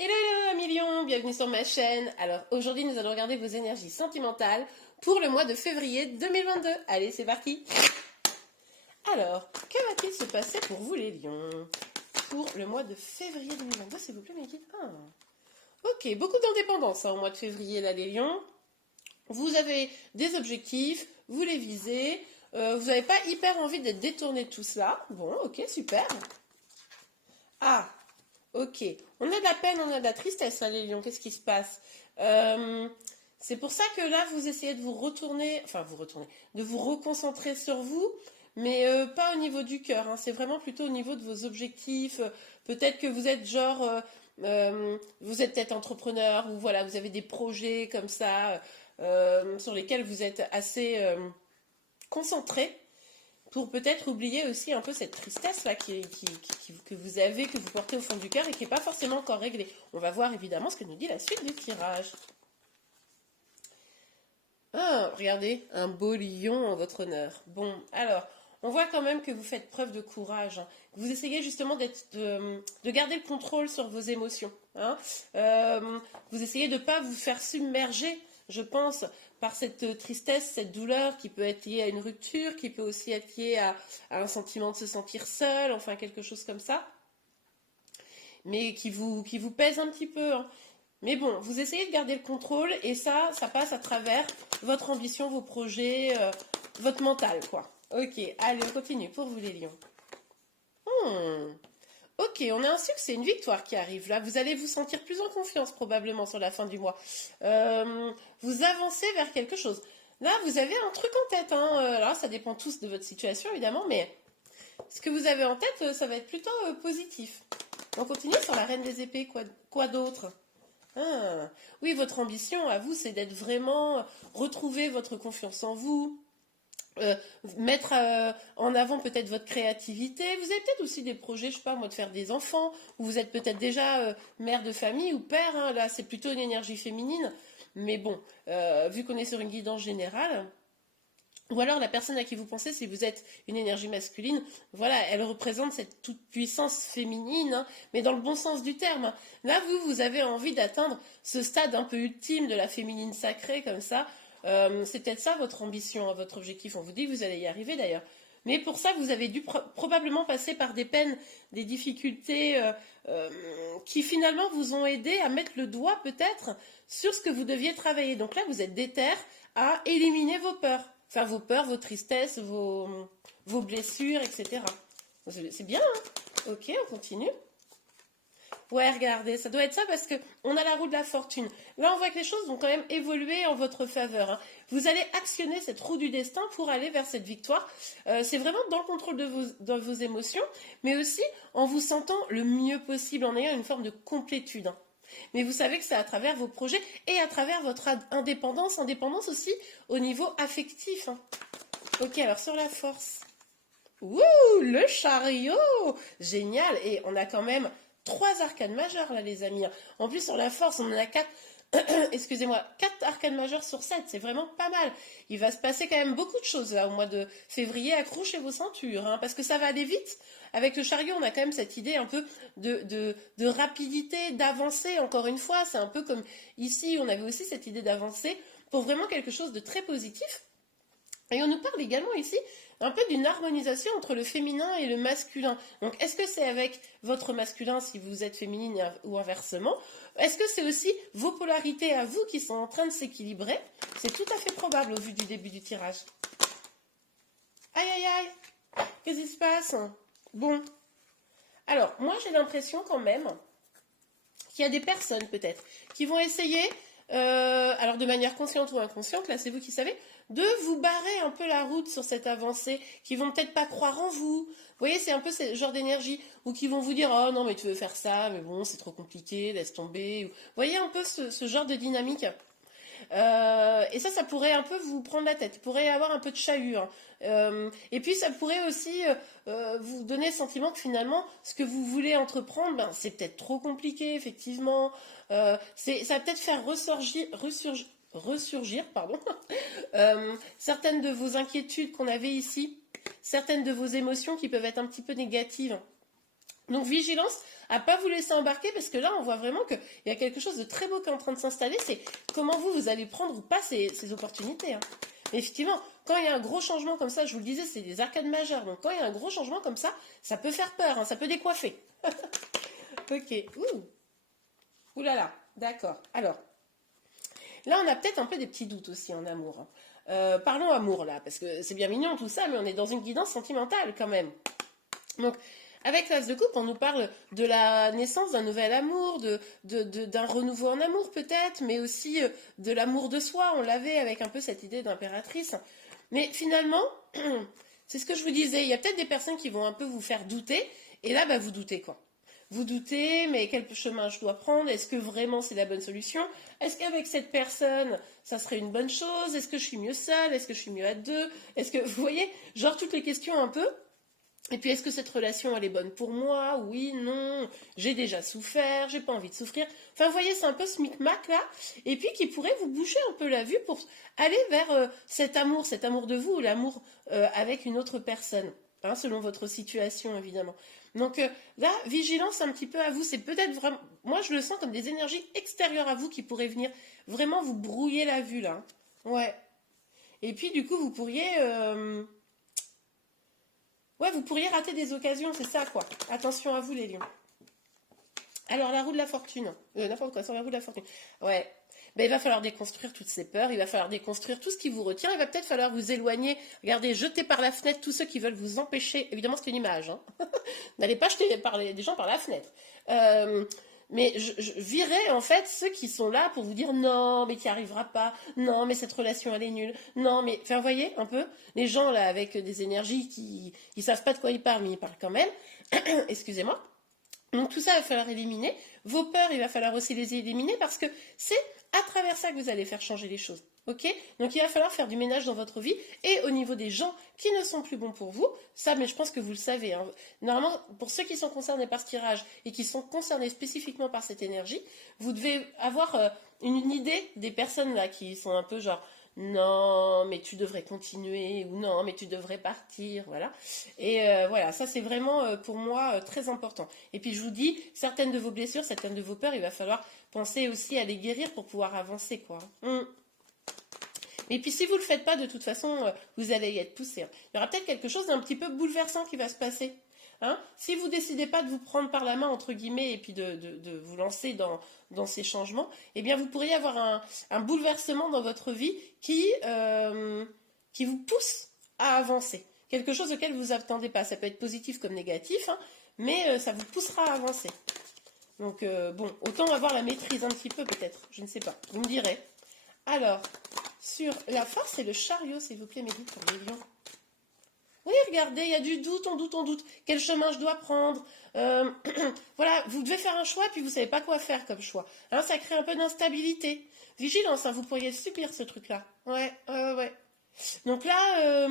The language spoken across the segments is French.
Hello, hello, amis lions, bienvenue sur ma chaîne. Alors aujourd'hui, nous allons regarder vos énergies sentimentales pour le mois de février 2022. Allez, c'est parti. Alors, que va-t-il se passer pour vous les lions pour le mois de février 2022, s'il vous plaît, mes guides? Ok, beaucoup d'indépendance au mois de février, là, les lions. Vous avez des objectifs, vous les visez. Vous n'avez pas hyper envie d'être détourné de tout ça. Bon, ok, super. Ah, ok. On a de la peine, on a de la tristesse, là, les lions. Qu'est-ce qui se passe? C'est pour ça que là, vous essayez de vous retourner, de vous reconcentrer sur vous, mais pas au niveau du cœur, hein. C'est vraiment plutôt au niveau de vos objectifs. Peut-être que vous êtes genre, vous êtes peut-être entrepreneur, ou voilà, vous avez des projets comme ça, sur lesquels vous êtes assez concentré pour peut-être oublier aussi un peu cette tristesse là que vous avez, que vous portez au fond du cœur et qui n'est pas forcément encore réglée. On va voir évidemment ce que nous dit la suite du tirage. Ah, regardez, un beau lion en votre honneur. Bon, alors, on voit quand même que vous faites preuve de courage, hein. Vous essayez justement de garder le contrôle sur vos émotions, hein. Vous essayez de ne pas vous faire submerger, je pense, par cette tristesse, cette douleur qui peut être liée à une rupture, qui peut aussi être liée à un sentiment de se sentir seul, enfin quelque chose comme ça, mais qui vous pèse un petit peu, hein. Mais bon, vous essayez de garder le contrôle et ça passe à travers votre ambition, vos projets, votre mental, quoi. Ok, allez, on continue pour vous les lions. Hmm. Ok, on a un succès, une victoire qui arrive là. Vous allez vous sentir plus en confiance probablement sur la fin du mois. Vous avancez vers quelque chose. Là, vous avez un truc en tête, hein. Alors, ça dépend tous de votre situation évidemment, mais ce que vous avez en tête, ça va être plutôt positif. On continue sur la reine des épées, quoi d'autre? Ah, oui, votre ambition à vous, c'est d'être vraiment, retrouver votre confiance en vous, euh, mettre en avant peut-être votre créativité. Vous avez peut-être aussi des projets, je sais pas moi, de faire des enfants, ou vous êtes peut-être déjà mère de famille ou père, hein. Là, c'est plutôt une énergie féminine. Mais bon, vu qu'on est sur une guidance générale, ou alors la personne à qui vous pensez, si vous êtes une énergie masculine, voilà, elle représente cette toute-puissance féminine, hein, mais dans le bon sens du terme, hein. Là, vous avez envie d'atteindre ce stade un peu ultime de la féminine sacrée, comme ça. C'est peut-être ça votre ambition, hein, votre objectif. On vous dit que vous allez y arriver d'ailleurs. Mais pour ça, vous avez dû probablement passer par des peines, des difficultés euh, qui finalement vous ont aidé à mettre le doigt peut-être sur ce que vous deviez travailler. Donc là, vous êtes déter à éliminer vos peurs. Enfin, vos peurs, vos tristesses, vos blessures, etc. C'est bien, hein? Ok, on continue. Ouais, regardez, ça doit être ça parce que on a la roue de la fortune. Là, on voit que les choses vont quand même évoluer en votre faveur, hein. Vous allez actionner cette roue du destin pour aller vers cette victoire. C'est vraiment dans le contrôle de vos émotions, mais aussi en vous sentant le mieux possible, en ayant une forme de complétude, hein. Mais vous savez que c'est à travers vos projets et à travers votre indépendance aussi au niveau affectif, hein. Ok, alors sur la force. Ouh, le chariot! Génial! Et on a quand même trois arcanes majeures là, les amis. En plus, sur la force, on en a quatre. Excusez-moi, 4 arcanes majeures sur 7, c'est vraiment pas mal. Il va se passer quand même beaucoup de choses là au mois de février. Accrochez vos ceintures, hein, parce que ça va aller vite. Avec le chariot, on a quand même cette idée un peu de rapidité, d'avancer. Encore une fois, c'est un peu comme ici, on avait aussi cette idée d'avancer pour vraiment quelque chose de très positif. Et on nous parle également ici un peu d'une harmonisation entre le féminin et le masculin. Donc, est-ce que c'est avec votre masculin si vous êtes féminine ou inversement? Est-ce que c'est aussi vos polarités à vous qui sont en train de s'équilibrer? C'est tout à fait probable au vu du début du tirage. Aïe aïe aïe, qu'est-ce qui se passe? Bon, alors moi j'ai l'impression quand même qu'il y a des personnes peut-être qui vont essayer, alors de manière consciente ou inconsciente, là c'est vous qui savez, de vous barrer un peu la route sur cette avancée, qui vont peut-être pas croire en vous. Vous voyez, c'est un peu ce genre d'énergie, ou qui vont vous dire, oh non mais tu veux faire ça, mais bon c'est trop compliqué, laisse tomber. Vous voyez un peu ce genre de dynamique. Et ça pourrait un peu vous prendre la tête. Il pourrait y avoir un peu de chahut, hein. Et puis ça pourrait aussi vous donner le sentiment que finalement, ce que vous voulez entreprendre, ben, c'est peut-être trop compliqué, effectivement. Ça va peut-être faire ressurgir, pardon, certaines de vos inquiétudes qu'on avait ici, certaines de vos émotions qui peuvent être un petit peu négatives. Donc vigilance à pas vous laisser embarquer parce que là on voit vraiment qu'il y a quelque chose de très beau qui est en train de s'installer, c'est comment vous allez prendre ou pas ces opportunités. Hein. Mais effectivement, quand il y a un gros changement comme ça, je vous le disais, c'est des arcades majeures, donc quand il y a un gros changement comme ça peut faire peur, hein, ça peut décoiffer. Ok, ouh là là, d'accord. Alors, là on a peut-être un peu des petits doutes aussi en amour. Hein. Parlons amour là, parce que c'est bien mignon tout ça, mais on est dans une guidance sentimentale quand même. Donc, avec l'as de coupe, on nous parle de la naissance d'un nouvel amour, d'un renouveau en amour peut-être, mais aussi de l'amour de soi. On l'avait avec un peu cette idée d'impératrice. Mais finalement, c'est ce que je vous disais, il y a peut-être des personnes qui vont un peu vous faire douter, et là, bah, vous doutez quoi. Vous doutez, mais quel chemin je dois prendre? Est-ce que vraiment c'est la bonne solution? Est-ce qu'avec cette personne, ça serait une bonne chose? Est-ce que je suis mieux seule? Est-ce que je suis mieux à deux? Est-ce que, vous voyez, genre toutes les questions un peu. Et puis, est-ce que cette relation, elle est bonne pour moi? Oui, non, j'ai déjà souffert, j'ai pas envie de souffrir. Enfin, vous voyez, c'est un peu ce micmac là. Et puis, qui pourrait vous boucher un peu la vue pour aller vers cet amour de vous, ou l'amour avec une autre personne, hein, selon votre situation, évidemment. Donc là, vigilance un petit peu à vous. C'est peut-être vraiment, moi, je le sens comme des énergies extérieures à vous qui pourraient venir vraiment vous brouiller la vue là. Ouais. Et puis, du coup, vous pourriez... Ouais, vous pourriez rater des occasions, c'est ça quoi. Attention à vous les lions. Alors la roue de la fortune. N'importe quoi, sur la roue de la fortune. Ouais. Ben, il va falloir déconstruire toutes ces peurs, il va falloir déconstruire tout ce qui vous retient, il va peut-être falloir vous éloigner, regardez, jeter par la fenêtre tous ceux qui veulent vous empêcher, évidemment c'est une image, hein. N'allez pas jeter des gens par la fenêtre. Mais je virais en fait ceux qui sont là pour vous dire non, mais tu n'y arriveras pas, non, mais cette relation elle est nulle, non, mais. Enfin, vous voyez un peu les gens là avec des énergies qui ne savent pas de quoi ils parlent, mais ils parlent quand même. Excusez-moi. Donc tout ça, il va falloir éliminer. Vos peurs, il va falloir aussi les éliminer parce que c'est à travers ça que vous allez faire changer les choses. Ok? Donc il va falloir faire du ménage dans votre vie et au niveau des gens qui ne sont plus bons pour vous, ça, mais je pense que vous le savez. Hein. Normalement, pour ceux qui sont concernés par ce tirage et qui sont concernés spécifiquement par cette énergie, vous devez avoir une idée des personnes là qui sont un peu genre non, mais tu devrais continuer, ou non, mais tu devrais partir, voilà. Et voilà, ça c'est vraiment pour moi très important. Et puis je vous dis, certaines de vos blessures, certaines de vos peurs, il va falloir penser aussi à les guérir pour pouvoir avancer, quoi. Et puis si vous ne le faites pas, de toute façon, vous allez y être poussé. Hein. Il y aura peut-être quelque chose d'un petit peu bouleversant qui va se passer. Hein, si vous décidez pas de vous prendre par la main, entre guillemets, et puis de vous lancer dans ces changements, eh bien vous pourriez avoir un bouleversement dans votre vie qui vous pousse à avancer. Quelque chose auquel vous ne vous attendez pas. Ça peut être positif comme négatif, hein, mais ça vous poussera à avancer. Donc bon, autant avoir la maîtrise un petit peu peut-être, je ne sais pas, vous me direz. Alors, sur la force et le chariot, s'il vous plaît, mes guides pour les lions. Oui, regardez, il y a du doute, on doute, on doute. Quel chemin je dois prendre? Voilà, vous devez faire un choix, puis vous ne savez pas quoi faire comme choix. Alors, ça crée un peu d'instabilité. Vigilance, hein, vous pourriez subir ce truc-là. Ouais, ouais. Donc là,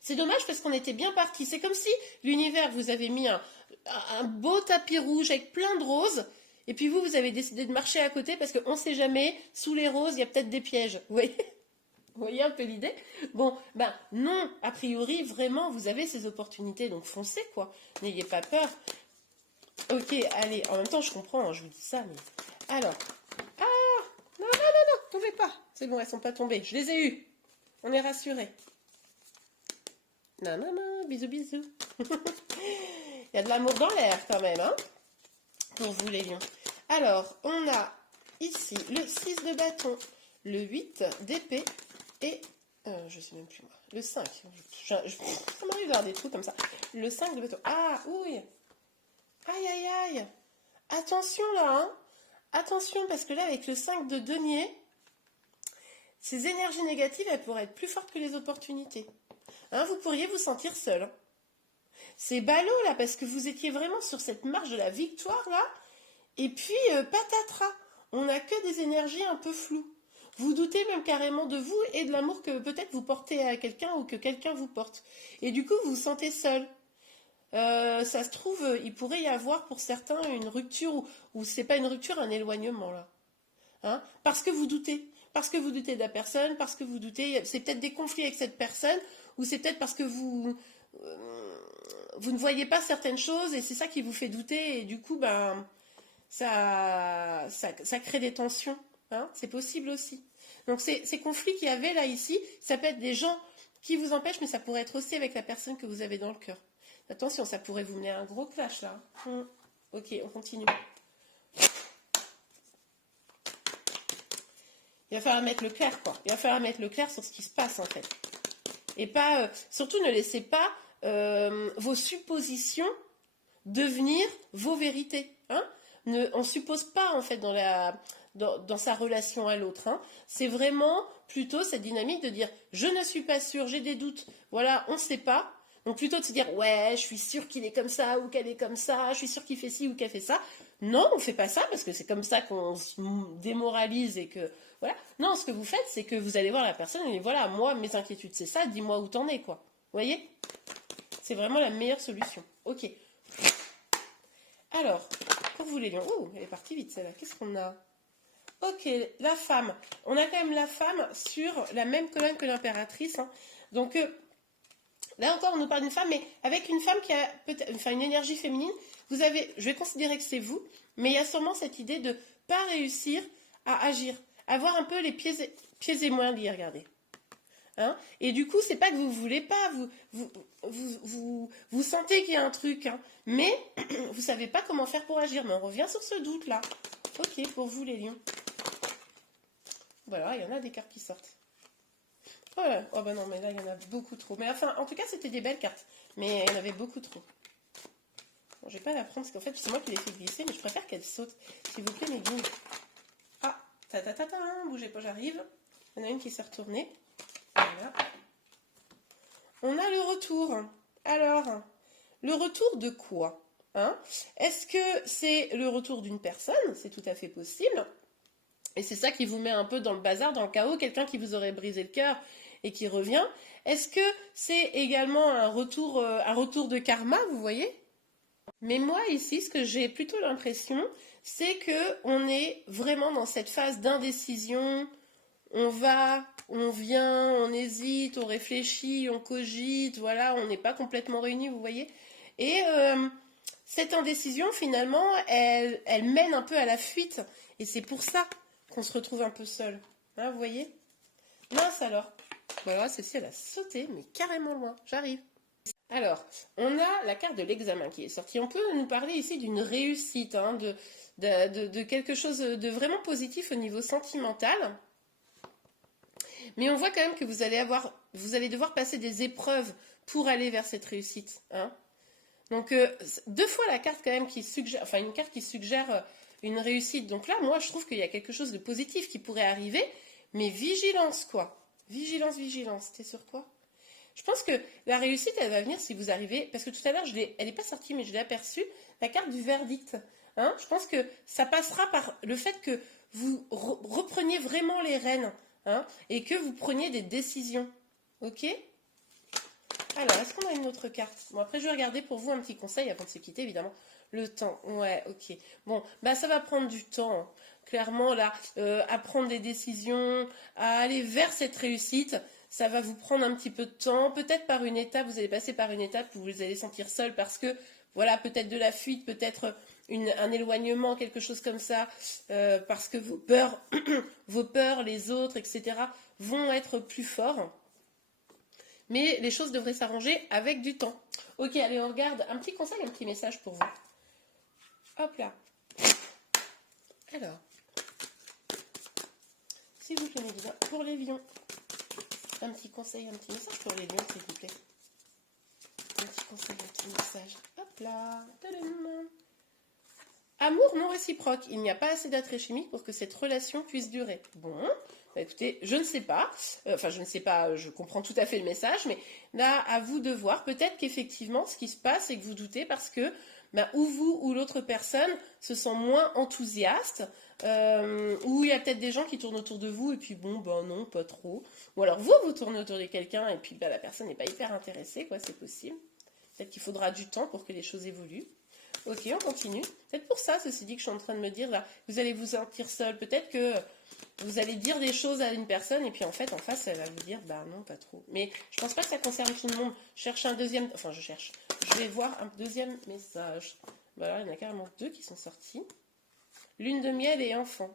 c'est dommage parce qu'on était bien parti. C'est comme si l'univers vous avait mis un beau tapis rouge avec plein de roses, et puis vous avez décidé de marcher à côté parce qu'on ne sait jamais, sous les roses, il y a peut-être des pièges. Vous voyez? Vous voyez un peu l'idée? Bon, ben non, a priori, vraiment, vous avez ces opportunités, donc foncez, quoi. N'ayez pas peur. Ok, allez, en même temps, je comprends, hein, je vous dis ça, mais... Alors, ah, non, tombez pas. C'est bon, elles sont pas tombées, je les ai eues. On est rassurés. Non, bisous, bisous. Il y a de l'amour dans l'air, quand même, hein, pour vous, les lions. Alors, on a ici le 6 de bâton, le 8 d'épée, et, je sais même plus moi, le 5, ça m'arrive d'avoir des trucs comme ça, le 5 de bâton, ah, oui, aïe, attention là, hein, attention, parce que là, avec le 5 de denier, ces énergies négatives, elles pourraient être plus fortes que les opportunités, hein, vous pourriez vous sentir seul, hein. C'est ballot là, parce que vous étiez vraiment sur cette marche de la victoire là, et puis, patatras, on n'a que des énergies un peu floues. Vous doutez même carrément de vous et de l'amour que peut-être vous portez à quelqu'un ou que quelqu'un vous porte. Et du coup, vous vous sentez seul. Ça se trouve, il pourrait y avoir pour certains une rupture, ou c'est pas une rupture, un éloignement là. Hein, parce que vous doutez. Parce que vous doutez de la personne, parce que vous doutez, c'est peut-être des conflits avec cette personne, ou c'est peut-être parce que vous ne voyez pas certaines choses et c'est ça qui vous fait douter et du coup, ben, ça crée des tensions. Hein, c'est possible aussi. Donc ces conflits qu'il y avait là, ici, ça peut être des gens qui vous empêchent, mais ça pourrait être aussi avec la personne que vous avez dans le cœur. Attention, ça pourrait vous mener à un gros clash là. Ok, on continue. Il va falloir mettre le clair, quoi. Il va falloir mettre le clair sur ce qui se passe, en fait. Et pas... surtout, ne laissez pas vos suppositions devenir vos vérités. Hein, on ne suppose pas, en fait, dans sa relation à l'autre. Hein. C'est vraiment plutôt cette dynamique de dire « je ne suis pas sûre, j'ai des doutes, voilà, on ne sait pas ». Donc plutôt de se dire « ouais, je suis sûre qu'il est comme ça ou qu'elle est comme ça, je suis sûre qu'il fait ci ou qu'elle fait ça ». Non, on ne fait pas ça parce que c'est comme ça qu'on se démoralise et que... Voilà. Non, ce que vous faites, c'est que vous allez voir la personne et voilà, moi, mes inquiétudes, c'est ça, dis-moi où t'en es, quoi. Vous voyez? C'est vraiment la meilleure solution. Ok. Alors, pour vous les lions... Oh, elle est partie vite, celle-là. Qu'est-ce qu'on a? Ok, la femme. On a quand même la femme sur la même colonne que l'impératrice. Hein. Donc, là encore, on nous parle d'une femme, mais avec une femme qui a peut-être, enfin, une énergie féminine. Vous avez, je vais considérer que c'est vous, mais il y a sûrement cette idée de ne pas réussir à agir. Avoir un peu les pieds et moins lits, regardez. Hein, et du coup, c'est pas que vous voulez pas, vous sentez qu'il y a un truc, hein, mais vous savez pas comment faire pour agir. Mais on revient sur ce doute-là. Ok, pour vous les lions. Voilà, il y en a des cartes qui sortent. Voilà. Oh bah non, mais là, il y en a beaucoup trop. Mais enfin, en tout cas, c'était des belles cartes. Mais il y en avait beaucoup trop. Bon, je vais pas la prendre, parce qu'en fait, c'est moi qui l'ai fait glisser, mais je préfère qu'elle saute. S'il vous plaît, mes lions. Ah, bougez pas, j'arrive. Il y en a une qui s'est retournée. Voilà. On a le retour. Alors, le retour de quoi, hein? Est-ce que c'est le retour d'une personne? C'est tout à fait possible. Et c'est ça qui vous met un peu dans le bazar, dans le chaos. Quelqu'un qui vous aurait brisé le cœur et qui revient. Est-ce que c'est également un retour de karma, vous voyez? Mais moi, ici, ce que j'ai plutôt l'impression, c'est qu'on est vraiment dans cette phase d'indécision. On va, on vient, on hésite, on réfléchit, on cogite, voilà, on n'est pas complètement réunis, vous voyez. Et cette indécision, finalement, elle mène un peu à la fuite. Et c'est pour ça qu'on se retrouve un peu seul. Hein, vous voyez? Mince alors. Voilà, celle-ci, elle a sauté, mais carrément loin. J'arrive. Alors, on a la carte de l'examen qui est sortie. On peut nous parler ici d'une réussite, hein, de quelque chose de vraiment positif au niveau sentimental. Mais on voit quand même que vous allez devoir passer des épreuves pour aller vers cette réussite. Hein. Donc, deux fois la carte quand même qui suggère, enfin une carte qui suggère une réussite. Donc là, moi, je trouve qu'il y a quelque chose de positif qui pourrait arriver, mais vigilance, quoi. Vigilance, vigilance. T'es sur quoi? Je pense que la réussite, elle va venir si vous arrivez, parce que tout à l'heure, elle n'est pas sortie, mais je l'ai aperçue, la carte du verdict. Hein, je pense que ça passera par le fait que vous repreniez vraiment les rênes, hein, et que vous preniez des décisions. Ok? Alors, est-ce qu'on a une autre carte? Bon, après, je vais regarder pour vous un petit conseil avant de se quitter, évidemment. Le temps. Ouais, ok. Bon, bah ça va prendre du temps. Hein. Clairement, là, à prendre des décisions, à aller vers cette réussite. Ça va vous prendre un petit peu de temps, peut-être par une étape, vous allez passer par une étape où vous allez sentir seul parce que, voilà, peut-être de la fuite, peut-être un éloignement, quelque chose comme ça, parce que vos peurs, les autres, etc., vont être plus forts. Mais les choses devraient s'arranger avec du temps. Ok, allez, on regarde un petit conseil, un petit message pour vous. Hop là. Alors, s'il vous plaît, mes lions, pour les lions. Un petit conseil, un petit message pour les lions, s'il vous plaît. Un petit conseil, un petit message. Hop là. Tadam. Amour non réciproque. Il n'y a pas assez d'attrait chimique pour que cette relation puisse durer. Bon, bah écoutez, je ne sais pas. Enfin, je ne sais pas, je comprends tout à fait le message, mais là, à vous de voir. Peut-être qu'effectivement, ce qui se passe, c'est que vous doutez parce que ou vous ou l'autre personne se sent moins enthousiaste, ou il y a peut-être des gens qui tournent autour de vous et puis bon, ben non, pas trop. Ou alors vous tournez autour de quelqu'un et puis la personne n'est pas hyper intéressée, quoi, c'est possible. Peut-être qu'il faudra du temps pour que les choses évoluent. Ok, on continue. Peut-être pour ça, ceci dit, que je suis en train de me dire, là, vous allez vous sentir seul. Peut-être que vous allez dire des choses à une personne et puis en fait, en face, elle va vous dire, bah non, pas trop. Mais je pense pas que ça concerne tout le monde. Je cherche un deuxième, enfin je cherche. Je vais voir un deuxième message. Voilà, il y en a carrément 2 qui sont sortis. Lune de miel et enfant.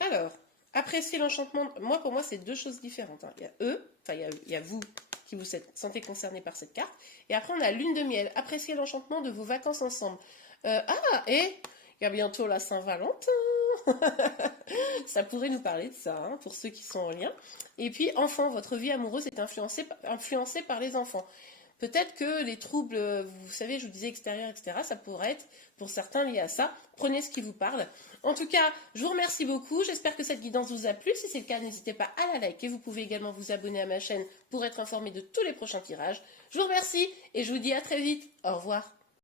Alors, apprécier l'enchantement. Moi, pour moi, c'est 2 choses différentes, hein. Il y a eux, enfin il y a vous qui vous sentez concerné par cette carte. Et après, on a lune de miel. Apprécier l'enchantement de vos vacances ensemble. Et il y a bientôt la Saint-Valentin. Ça pourrait nous parler de ça, hein, pour ceux qui sont en lien. Et puis, enfant, votre vie amoureuse est influencée par les enfants. Peut-être que les troubles, vous savez, je vous disais extérieurs, etc., ça pourrait être pour certains lié à ça. Prenez ce qui vous parle. En tout cas, je vous remercie beaucoup. J'espère que cette guidance vous a plu. Si c'est le cas, n'hésitez pas à la liker. Vous pouvez également vous abonner à ma chaîne pour être informé de tous les prochains tirages. Je vous remercie et je vous dis à très vite. Au revoir.